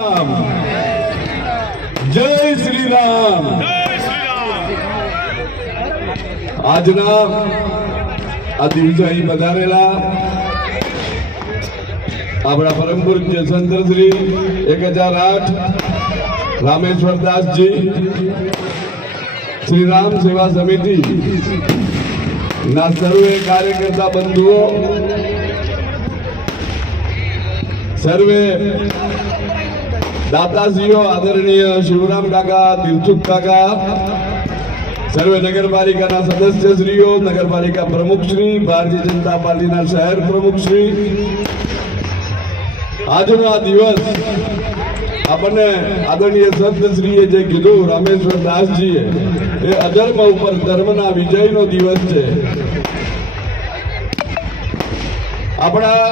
જય શ્રી રામ આજના આ દિવસે અહીં પધારેલા આપણા પરમ પૂજ્ય શ્રી એક હજાર આઠ રામેશ્વર દાસજી, શ્રી રામ સેવા સમિતિ, ના સર્વે કાર્યકર્તા બંધુઓ, સર્વે દાતાશ્રીઓ આદરણીય શિવરામ કાકા દિલસુખ કાકા, સર્વે નગરપાલિકાના સદસ્યશ્રીઓ, નગરપાલિકા પ્રમુખશ્રી, ભારતીય જનતા પાર્ટીના શહેર પ્રમુખશ્રી. આજનો આ દિવસ આપણને આદરણીય સંતશ્રીએ જે કીધું, રામેશ્વર દાસજીએ, એ અધર્મ ઉપર ધર્મના વિજયનો દિવસ છે. આપણા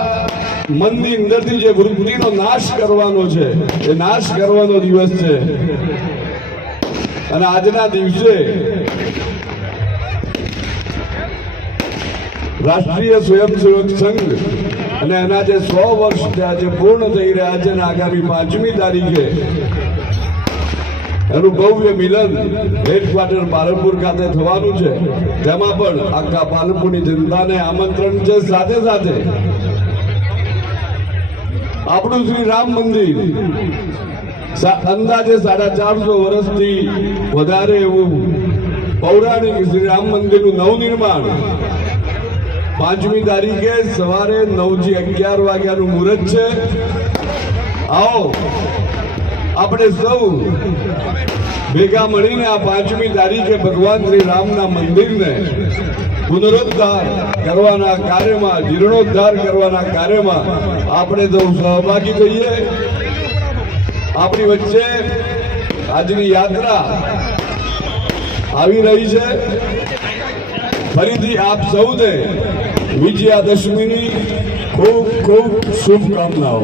મનની અંદરથી જે વૃત્તિનો નાશ કરવાનો છે, એ નાશ કરવાનો દિવસ છે. અને આજના દિવસે રાષ્ટ્રીય સ્વયંસેવક સંઘ અને એના જે સો વર્ષ જે આજે પૂર્ણ થઈ રહ્યા છે અને આગામી પાંચમી તારીખે એનું ભવ્ય મિલન હેડક્વાર્ટર પાલનપુર ખાતે થવાનું છે. તેમાં પણ આખા પાલનપુરની જનતાને આમંત્રણ છે. સાથે સાથે આપણું શ્રી રામ મંદિર અંદાજે સાડા ચારસો વર્ષથી વધારે એવું પૌરાણિક શ્રી રામ મંદિરનું નવનિર્માણ. પાંચમી તારીખે સવારે નવથી અગિયાર વાગ્યાનું મુહૂર્ત છે. આવો, આપણે સૌ ભેગા મળીને આ પાંચમી તારીખે ભગવાન શ્રી રામના મંદિરને પુનરુદ્ધાર કરવાના કાર્યમાં, જીર્ણોદ્ધાર કરવાના કાર્યમાં આપણે સૌ સહભાગી થઈએ. આપણી વચ્ચે આજની યાત્રા આવી રહી છે. ફરીથી આપ સૌને વિજયાદશમીની ખૂબ ખૂબ શુભકામનાઓ.